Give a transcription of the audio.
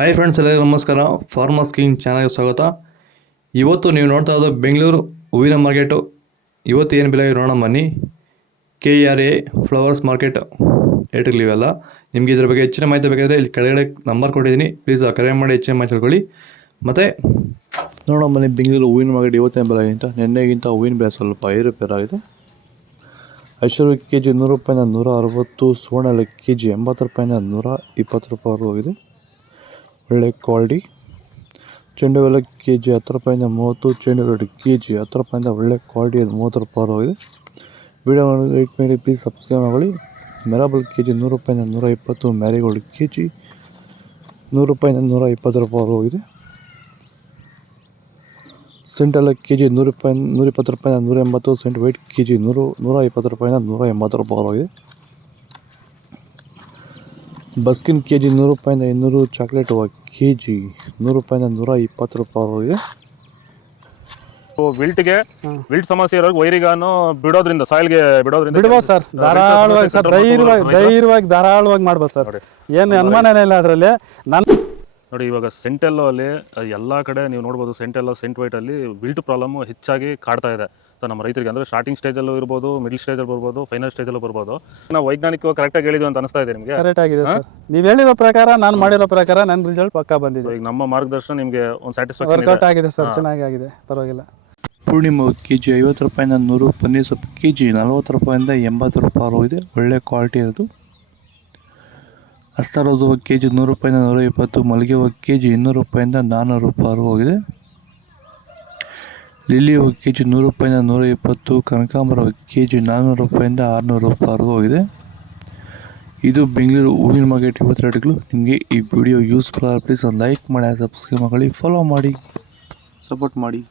Hi friends, ಎಲ್ಲರಿಗೂ ನಮಸ್ಕಾರ. Farmers king ಚಾನಲ್ಗೆ ಸ್ವಾಗತ. ಇವತ್ತು ನೀವು ನೋಡ್ತಾ ಇರೋದು ಬೆಂಗಳೂರು ಹೂವಿನ ಮಾರ್ಕೆಟು. ಇವತ್ತು ಏನು ಬೆಲೆ ನೋಡೋಣ ಬನ್ನಿ. KRA ಫ್ಲವರ್ಸ್ ಮಾರ್ಕೆಟ್ ರೇಟ್ಗಳಿವೆಲ್ಲ. ನಿಮಗೆ ಇದ್ರ ಬಗ್ಗೆ ಹೆಚ್ಚಿನ ಮಾಹಿತಿ ಬೇಕಾದರೆ ಇಲ್ಲಿ ಕೆಳಗಡೆ ನಂಬರ್ ಕೊಟ್ಟಿದ್ದೀನಿ, ಪ್ಲೀಸ್ ಕರೆ ಮಾಡಿ ಹೆಚ್ಚಿನ ಮಾಹಿತಿ ತಿಳ್ಕೊಳ್ಳಿ. ಮತ್ತು ನೋಡೋಣ ಬನ್ನಿ, ಬೆಂಗಳೂರು ಹೂವಿನ ಮಾರ್ಕೆಟ್ ಇವತ್ತಿನ ಬೆಲೆಗಿಂತ ನಿನ್ನೆಗಿಂತ ಹೂವಿನ ಬೆಲೆ ಸ್ವಲ್ಪ ಏರುಪೇರಾಗಿದೆ. ಐಶ್ವರ್ಯ ಕೆ ಜಿ 100 ರೂಪಾಯಿಂದ 160, ಸುವರ್ಣ ಕೆ ಜಿ 80 ರೂಪಾಯಿಂದ 120 ರೂಪಾಯಿವರೆಗೂ ಹೋಗಿದೆ. ಒಳ್ಳೆ ಕ್ವಾಲಿಟಿ. ಚೆಂಡು ಹೂವೆಲ್ಲ ಕೆ ಜಿ 10 ರೂಪಾಯಿಂದ 30, ಚೆಂಡು ಹೂವು ಕೆ ಜಿ 10 ರೂಪಾಯಿಂದ ಒಳ್ಳೆ ಕ್ವಾಲಿಟಿ 30 ರೂಪಾಯಿ ಹೋಗಿದೆ. ವಿಡಿಯೋ ಲೈಕ್ ಮಾಡಿ, ಪ್ಲೀಸ್ ಸಬ್ಸ್ಕ್ರೈಬ್ ಮಾಡಿ. ಮೆರಾಬಲ್ ಕೆ ಜಿ 100 ರೂಪಾಯಿಂದ 120, ಮ್ಯಾರಿಗೋಲ್ಡ್ ಕೆ ಜಿ 100 ರೂಪಾಯಿಂದ 120 ರೂಪಾಯಿ ಹೋಗಿದೆ. ಸೆಂಟೆಲ್ಲ ಕೆ ಜಿ 120 ರೂಪಾಯಿಂದ 180, ಸೆಂಟ್ ವೈಟ್ ಕೆ ಜಿ 120 ರೂಪಾಯಿಂದ 180 ರೂಪಾಯಿ ಹೋಗಿದೆ. ಬಸ್ಕಿನ್ ಕೆ ಜಿ 100 ರೂಪಾಯಿಂದ 200, ಚಾಕ್ಲೇಟ್ ಹೂವು ಕೆ ಜಿ 100 ರೂಪಾಯಿಂದ 120 ರೂಪಾಯಿ ಹೋಗಿದೆ. ವಿಲ್ಟ್ ಸಮಸ್ಯೆ ಇರೋರಿಗೆ ವೈರಿಗಾನು ಬಿಡೋದ್ರಿಂದ ಸಾಯಿಲ್ಗೆ ಬಿಡ್ಬೋದು ಸರ್, ಧಾರಾಳವಾಗಿ ಸರ್, ಧೈರ್ಯವಾಗಿ ಧಾರಾಳವಾಗಿ ಮಾಡ್ಬೋದು ಸರ್, ಏನು ಅನುಮಾನನೇ ಇಲ್ಲ ಅದರಲ್ಲಿ. ನೋಡಿ, ಇವಾಗ ಸೆಂಟೆಲ್ಲೋ ಅಲ್ಲಿ ಎಲ್ಲ ಕಡೆ ನೀವು ನೋಡ್ಬೋದು, ಸೆಂಟೆಲ್ಲೋ ಸೆಂಟ್ ವೈಟ್ ಅಲ್ಲಿ ವಿಲ್ಟ್ ಪ್ರಾಬ್ಲಮ್ ಹೆಚ್ಚಾಗಿ ಕಾಡ್ತಾ ಇದೆ ನಮ್ಮ ರೈತರಿಗೆ. ಅಂದರೆ ಸ್ಟಾರ್ಟಿಂಗ್ ಸ್ಟೇಜಲ್ಲೂ ಇರ್ಬೋದು, ಮಿಡಲ್ ಸ್ಟೇಜಲ್ಲಿ ಬರ್ಬೋದು, ಫೈನಲ್ ಸ್ಟೇಜಲ್ಲೂ ಬರ್ಬೋದು. ನಾವು ವೈಜ್ಞಾನಿಕವಾಗಿ ಕರೆಕ್ಟಾಗಿ ಹೇಳಿದ್ವಿ ಅಂತ ಅನಿಸ್ತಾ ಇದೆ ನಿಮಗೆ? ಕರೆಕ್ಟ್ ಆಗಿದೆ ಸರ್, ನೀವು ಹೇಳಿರೋ ಪ್ರಕಾರ, ನಾನು ಮಾಡಿರೋ ಪ್ರಕಾರ ನನ್ನ ರಿಸಲ್ಟ್ ಪಕ್ಕಾ ಬಂದಿದೆ. ಈಗ ನಮ್ಮ ಮಾರ್ಗದರ್ಶನ ನಿಮಗೆ ಒಂದು ಸ್ಯಾಟಿಸ್ಫ್ಯಾಕ್ಷನ್ ವರ್ಕೌಟ್ ಆಗಿದೆ ಸರ್, ಚೆನ್ನಾಗಿ ಆಗಿದೆ, ಪರವಾಗಿಲ್ಲ. ಪೂರ್ಣಿಮಾ ಕೆ ಜಿ 50 ರೂಪಾಯಿಂದ 100, ಪನ್ನೀರ್ ಸೊಪ್ಪು ಕೆ ಜಿ 40 ರೂಪಾಯಿಂದ 80 ರೂಪಾಯಿ ಹೋಗಿದೆ. ಒಳ್ಳೆ ಕ್ವಾಲಿಟಿ ಇರೋದು. ಅಸ್ತಾರೋಸ್ ಹೂವು ಕೆ ಜಿ 100 ರೂಪಾಯಿಂದ 120, ಮಲ್ಲಿಗೆ ಹೂವು ಕೆ ಜಿ 200 ರೂಪಾಯಿಂದ 400 ರೂಪಾಯಿ ಹೋಗಿದೆ. ಲಿಲ್ಲಿ ಹೂವು ಕೆ ಜಿ 100 ರೂಪಾಯಿಂದ 120, ಕನಕಾಂಬರ ಕೆ ಜಿ 400 ರೂಪಾಯಿಂದ 600 ರೂಪಾಯಿ ಹೋಗಿದೆ. ಇದು ಬೆಂಗಳೂರು ಹೂವಿನ ಮಾರ್ಕೆಟ್ ಇವತ್ತು ರೇಟ್ಗಳು. ನಿಮಗೆ ಈ ವಿಡಿಯೋ ಯೂಸ್ಫುಲ್ ಆದರೆ ಪ್ಲೀಸ್ ಒಂದು ಲೈಕ್ ಮಾಡಿ, ಸಬ್ಸ್ಕ್ರೈಬ್ ಮಾಡಿ, ಫಾಲೋ ಮಾಡಿ, ಸಪೋರ್ಟ್ ಮಾಡಿ.